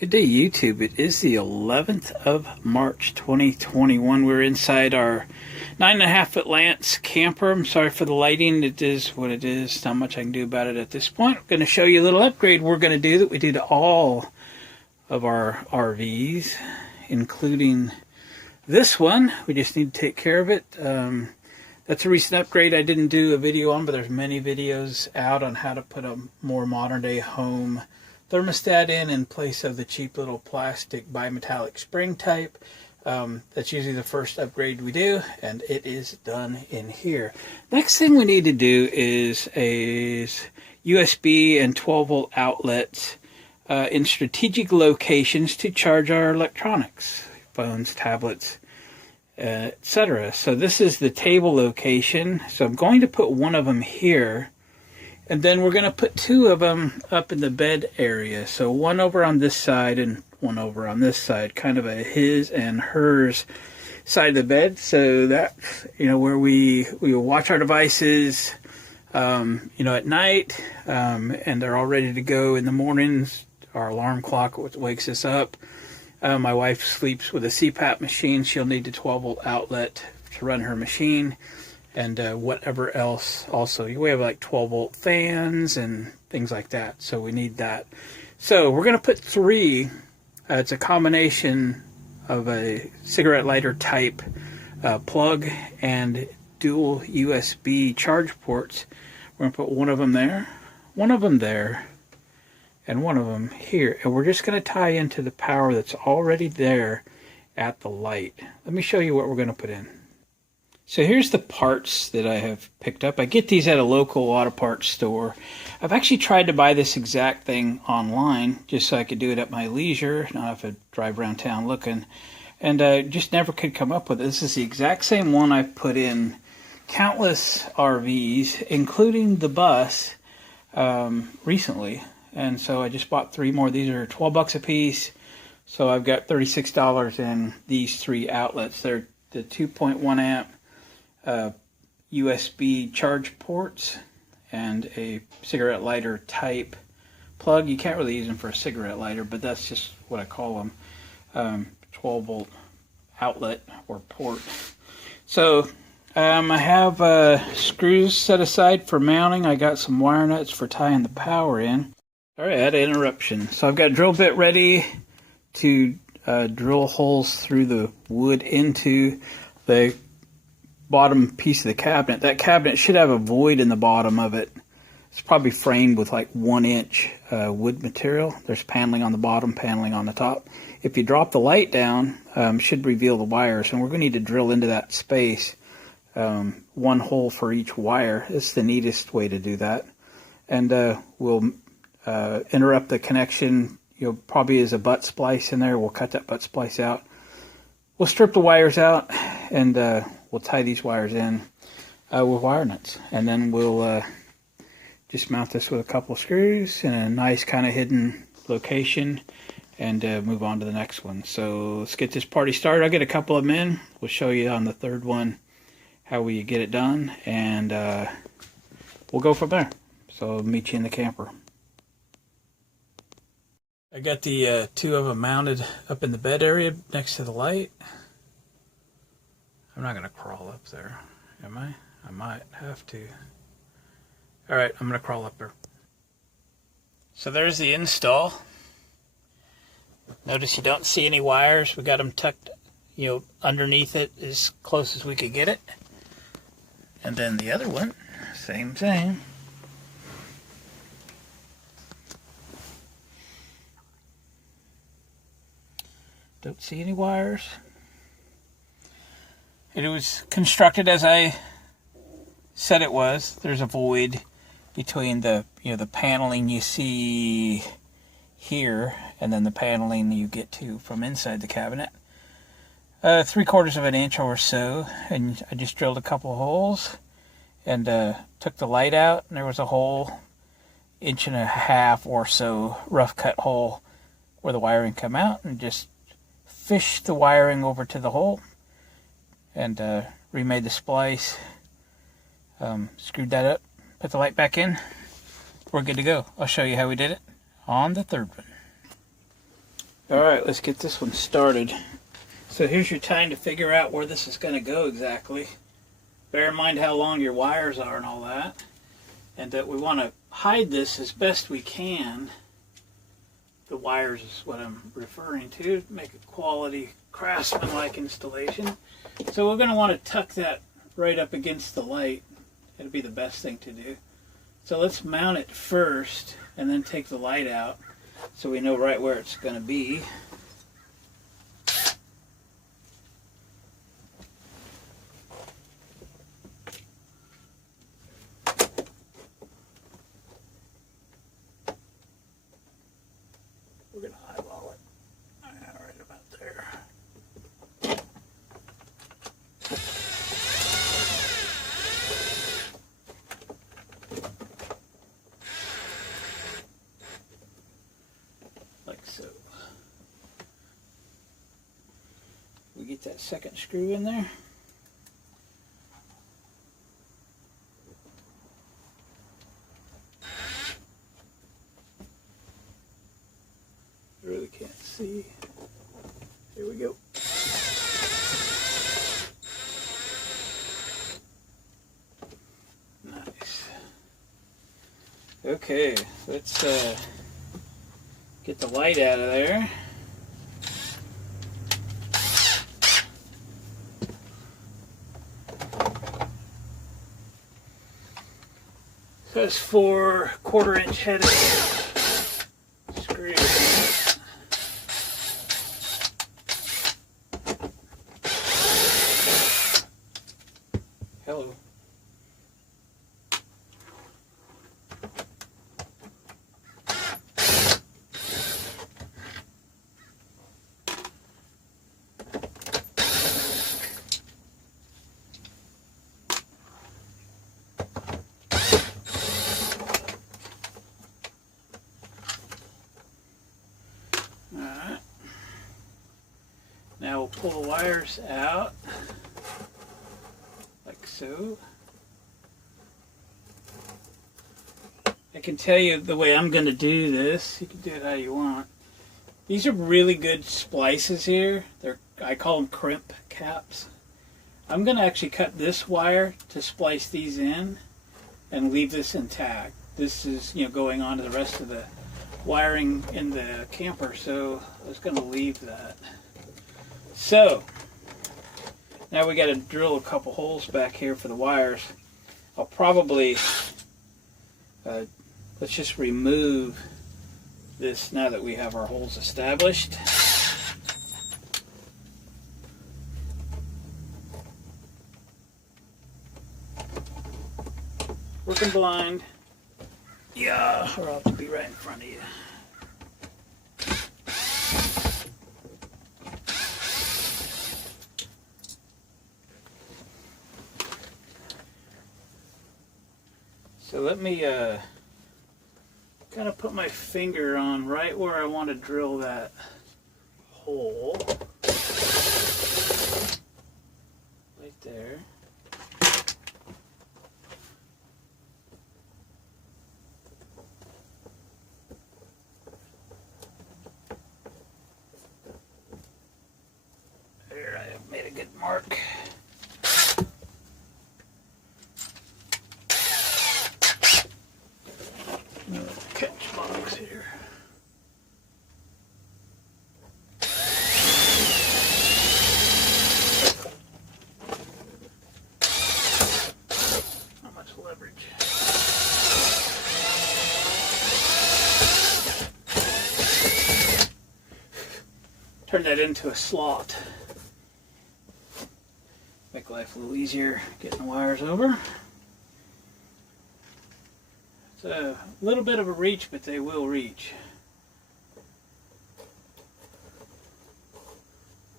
Good day, YouTube. It is the 11th of March, 2021. We're inside our 9.5-foot Lance camper. I'm sorry for the lighting. It is what it is. Not much I can do about it at this point. I'm going to show you a little upgrade we're going to do that we do to all of our RVs, including this one. We just need to take care of it. That's a recent upgrade I didn't do a video on, but there's many videos out on how to put a more modern-day home thermostat in place of the cheap little plastic bimetallic spring type. That's usually the first upgrade we do, and it is done in here. Next thing we need to do is USB and 12-volt outlets in strategic locations to charge our electronics, phones, tablets, etc. So this is the table location. So I'm going to put one of them here. And then we're going to put two of them up in the bed area. So one over on this side and one over on this side. Kind of a his and hers side of the bed. So that's, where we will watch our devices, at night. And they're all ready to go in the mornings. Our alarm clock wakes us up. My wife sleeps with a CPAP machine. She'll need a 12-volt outlet to run her machine. And whatever else also. We have like 12-volt fans and things like that. So we need that. So we're going to put three. It's a combination of a cigarette lighter type plug and dual USB charge ports. We're going to put one of them there, one of them there, and one of them here. And we're just going to tie into the power that's already there at the light. Let me show you what we're going to put in. So here's the parts that I have picked up. I get these at a local auto parts store. I've actually tried to buy this exact thing online just so I could do it at my leisure, not have to drive around town looking. And just never could come up with it. This is the exact same one I've put in countless RVs, including the bus, recently. And so I just bought three more. These are $12 a piece. So I've got $36 in these three outlets. They're the 2.1 amp. USB charge ports and a cigarette lighter type plug. You can't really use them for a cigarette lighter, but that's just what I call them. 12-volt outlet or port. So I have screws set aside for mounting. I got some wire nuts for tying the power in. Sorry, I had an interruption. So I've got a drill bit ready to drill holes through the wood into the bottom piece of the cabinet. That cabinet should have a void in the bottom of it. It's probably framed with like 1-inch wood material. There's paneling on the bottom, paneling on the top. If you drop the light down, should reveal the wires, and we're going to need to drill into that space. One hole for each wire. It's the neatest way to do that. And we'll interrupt the connection. Probably is a butt splice in there. We'll cut that butt splice out. We'll strip the wires out, and we'll tie these wires in with wire nuts. And then we'll just mount this with a couple of screws in a nice kind of hidden location and move on to the next one. So let's get this party started. I'll get a couple of them in. We'll show you on the third one how we get it done, and we'll go from there. So I'll meet you in the camper. I got the two of them mounted up in the bed area next to the light. I'm not going to crawl up there, am I? I might have to. Alright, I'm going to crawl up there. So there's the install. Notice you don't see any wires. We got them tucked, underneath it as close as we could get it. And then the other one, same thing. Don't see any wires. It was constructed as I said it was. There's a void between the the paneling you see here and then the paneling you get to from inside the cabinet. 3/4 of an inch or so, and I just drilled a couple holes and took the light out, and there was a hole 1.5 inch or so rough cut hole where the wiring come out, and just fished the wiring over to the hole and remade the splice, screwed that up, put the light back in. We're good to go. I'll show you how we did it on the third one. Alright, let's get this one started. So here's your time to figure out where this is going to go exactly. Bear in mind how long your wires are and all that. And that we want to hide this as best we can. The wires is what I'm referring to. Make a quality craftsman-like installation. So we're going to want to tuck that right up against the light. It'll be the best thing to do. So let's mount it first and then take the light out so we know right where it's going to be. We're going to eyeball it. Right about there. Like so. We get that second screw in there. Really can't see. Here we go. Nice. Okay, let's get the light out of there. So it's 4 1/4-inch headed screws. Hello. Alright. Now we'll pull the wires out. Like so. I can tell you the way I'm going to do this. You can do it how you want. These are really good splices here. I call them crimp caps. I'm going to actually cut this wire to splice these in and leave this intact. This is, going on to the rest of the wiring in the camper, so I was going to leave that. So now we got to drill a couple holes back here for the wires. I'll probably let's just remove this now that we have our holes established. Working blind. Yeah, or I'll have to be right in front of you. So let me kind of put my finger on right where I want to drill that hole. Right there. There, I made a good mark. Catch box here. Not much leverage. Turn that into a slot. Make life a little easier getting the wires over. It's a little bit of a reach, but they will reach.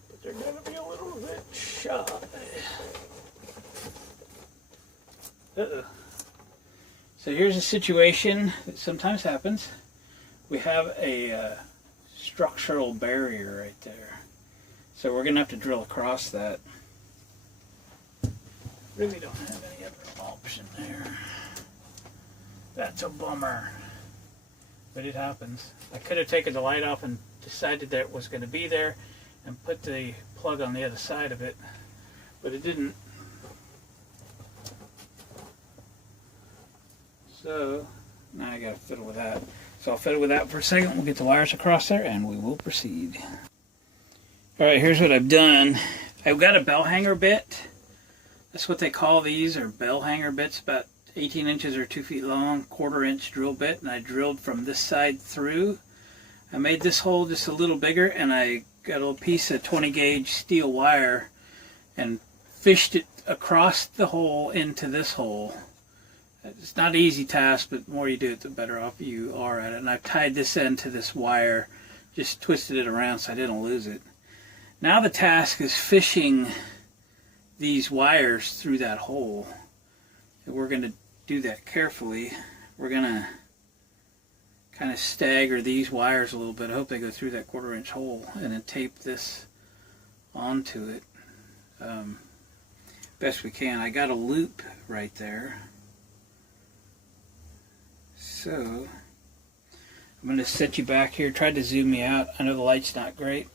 But they're going to be a little bit shy. Uh-oh. So here's a situation that sometimes happens. We have a structural barrier right there. So we're going to have to drill across that. Really don't have any other option there. That's a bummer. but it happens. I could have taken the light off and decided that it was going to be there and put the plug on the other side of it, but it didn't. So now I got to fiddle with that. So I'll fiddle with that for a second. We'll get the wires across there and we will proceed. Alright, here's what I've done. I've got a bell hanger bit. That's what they call these, or bell hanger bits, about 18 inches or 2 feet long, 1/4 inch drill bit, and I drilled from this side through. I made this hole just a little bigger, and I got a little piece of 20 gauge steel wire and fished it across the hole into this hole. It's not an easy task, but the more you do it, the better off you are at it. And I've tied this end to this wire, just twisted it around so I didn't lose it. Now the task is fishing these wires through that hole. And we're going to do that carefully. We're going to kind of stagger these wires a little bit. I hope they go through that 1/4 inch hole, and then tape this onto it best we can. I got a loop right there. So I'm going to set you back here. Tried to zoom me out. I know the light's not great.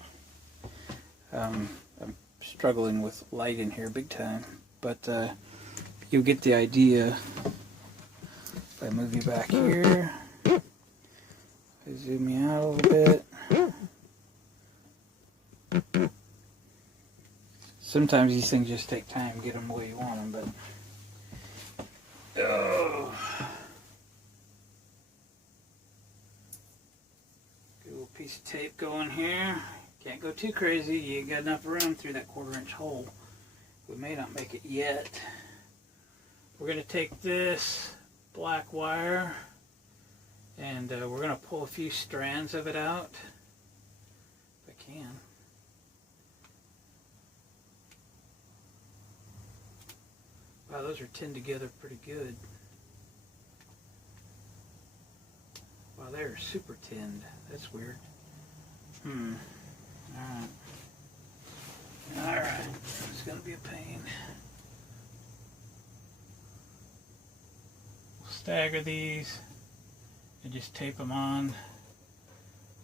I'm struggling with light in here big time, but you'll get the idea if I move you back here. If I zoom you out a little bit. Sometimes these things just take time to get them the way you want them, but Good little piece of tape going here. Can't go too crazy. You ain't got enough room through that 1/4 inch hole. We may not make it yet. We're going to take this black wire and we're going to pull a few strands of it out, if I can. Wow, those are tinned together pretty good. Wow, they're super tinned. That's weird. Alright. Alright. It's going to be a pain. We'll stagger these and just tape them on.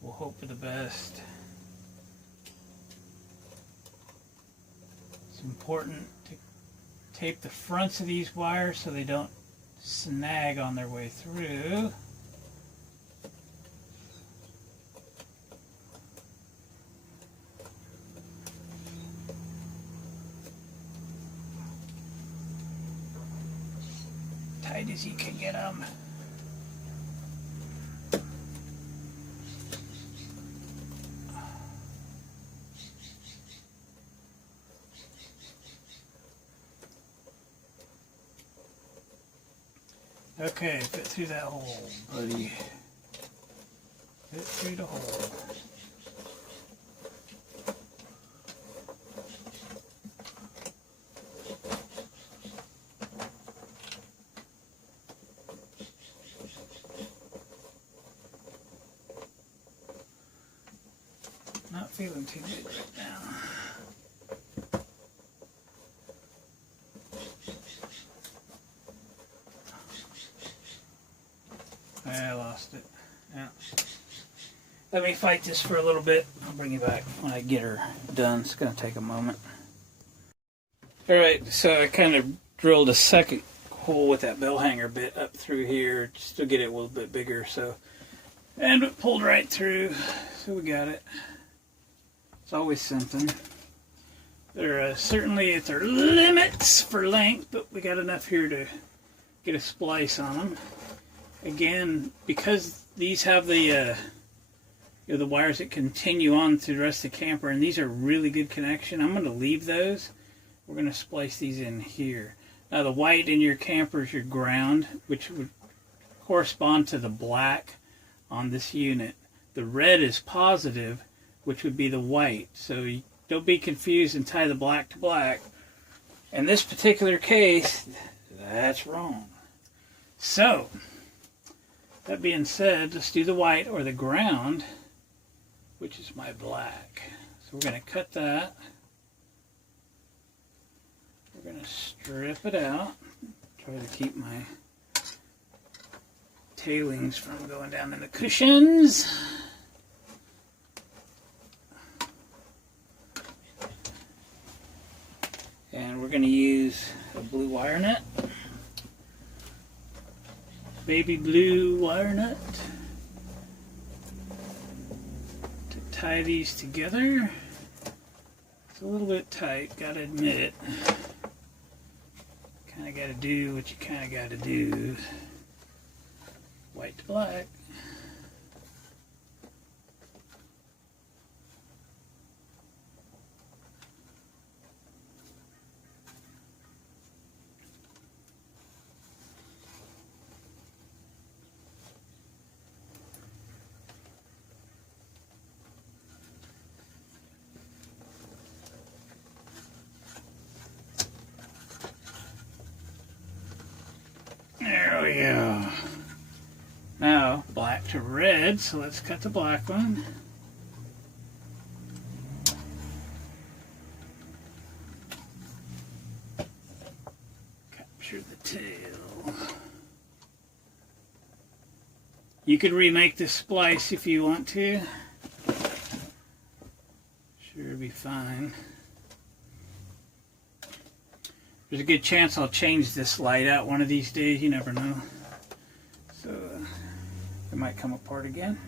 We'll hope for the best. It's important to tape the fronts of these wires so they don't snag on their way through. Tight as you can get them. Okay, fit through that hole, buddy. Fit through the hole. Not feeling too good right now. I lost it. Yeah. Let me fight this for a little bit. I'll bring you back when I get her done. It's going to take a moment. Alright, so I kind of drilled a second hole with that bell hanger bit up through here just to get it a little bit bigger. And it pulled right through. So we got it. It's always something. There are limits for length, but we got enough here to get a splice on them. Again, because these have the the wires that continue on through the rest of the camper, and these are really good connection, I'm going to leave those. We're going to splice these in here. Now the white in your camper is your ground, which would correspond to the black on this unit. The red is positive, which would be the white. So don't be confused and tie the black to black. In this particular case, that's wrong. So, that being said, let's do the white or the ground, which is my black. So we're going to cut that. We're going to strip it out. Try to keep my tailings from going down in the cushions. And we're going to use a blue wire nut, baby blue wire nut, to tie these together. It's a little bit tight, gotta admit it. Kinda gotta do what you kinda gotta do. White to black. There we go. Now, black to red, so let's cut the black one. Capture the tail. You could remake this splice if you want to. Sure, it'll be fine. There's a good chance I'll change this light out one of these days, you never know. So it might come apart again.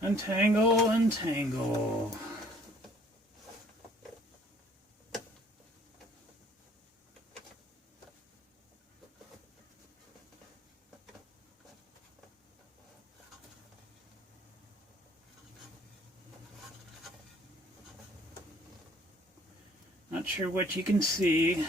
Untangle, untangle. Not sure what you can see.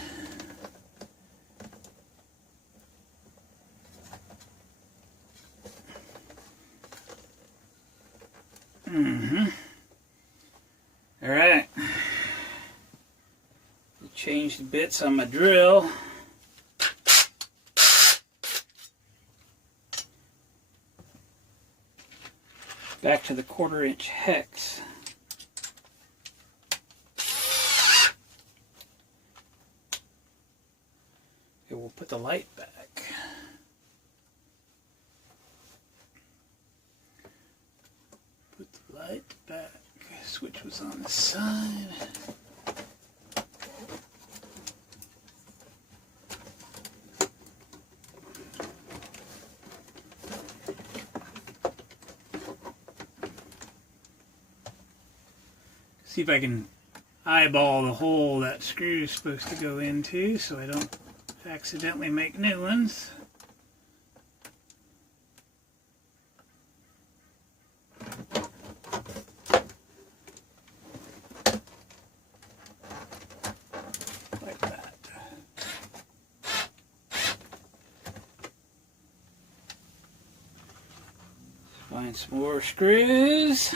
All right. Change the bits on my drill. Back to the 1/4 inch hex. Okay, we'll put the light back. Put the light back. Switch was on the side. See if I can eyeball the hole that screw is supposed to go into so I don't accidentally make new ones. Like that. Find some more screws.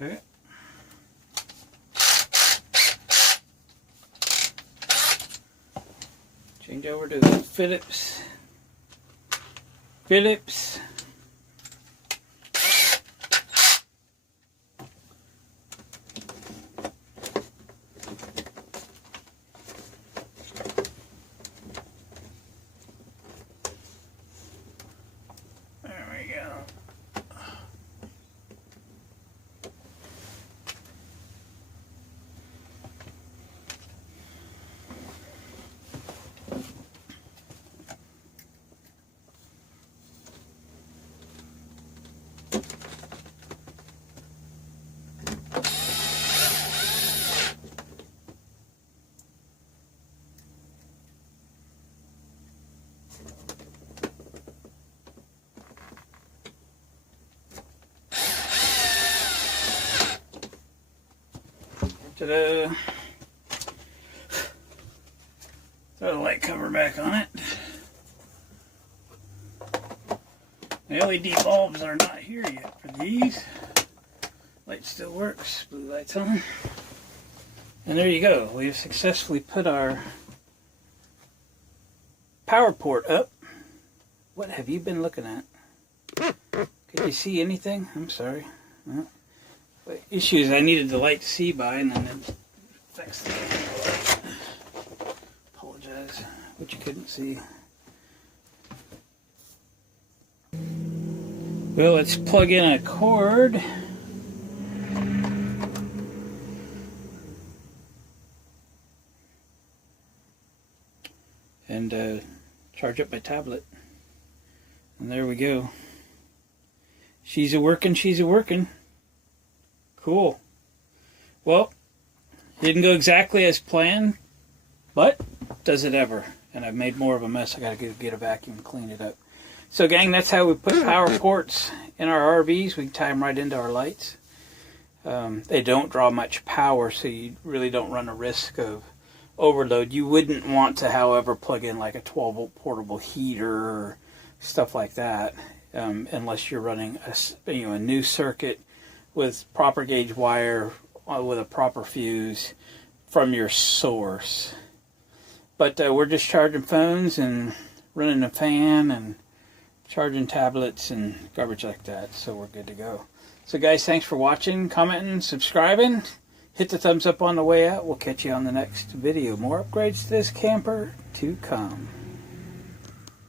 Okay. Change over to Phillips. Phillips. There we go. Ta-da! Put a light cover back on it. The LED bulbs are not here yet for these. Light still works. Blue light's on. And there you go. We have successfully put our power port up. What have you been looking at? Could you see anything? I'm sorry. Well, the issue is I needed the light to see by, and then it affects the light. Apologize, what you couldn't see. Well, let's plug in a cord. And charge up my tablet. And there we go. She's a-working, she's a-working. Cool. Well, didn't go exactly as planned, but does it ever? And I've made more of a mess. I gotta get a vacuum and clean it up. So gang, that's how we put power ports in our RVs. We can tie them right into our lights. They don't draw much power, so you really don't run a risk of overload. You wouldn't want to, however, plug in like a 12-volt portable heater or stuff like that, unless you're running a new circuit with proper gauge wire with a proper fuse from your source. But we're just charging phones and running a fan and charging tablets and garbage like that, so we're good to go. So guys, thanks for watching, commenting, subscribing. Hit the thumbs up on the way out. We'll catch you on the next video. More upgrades to this camper to come.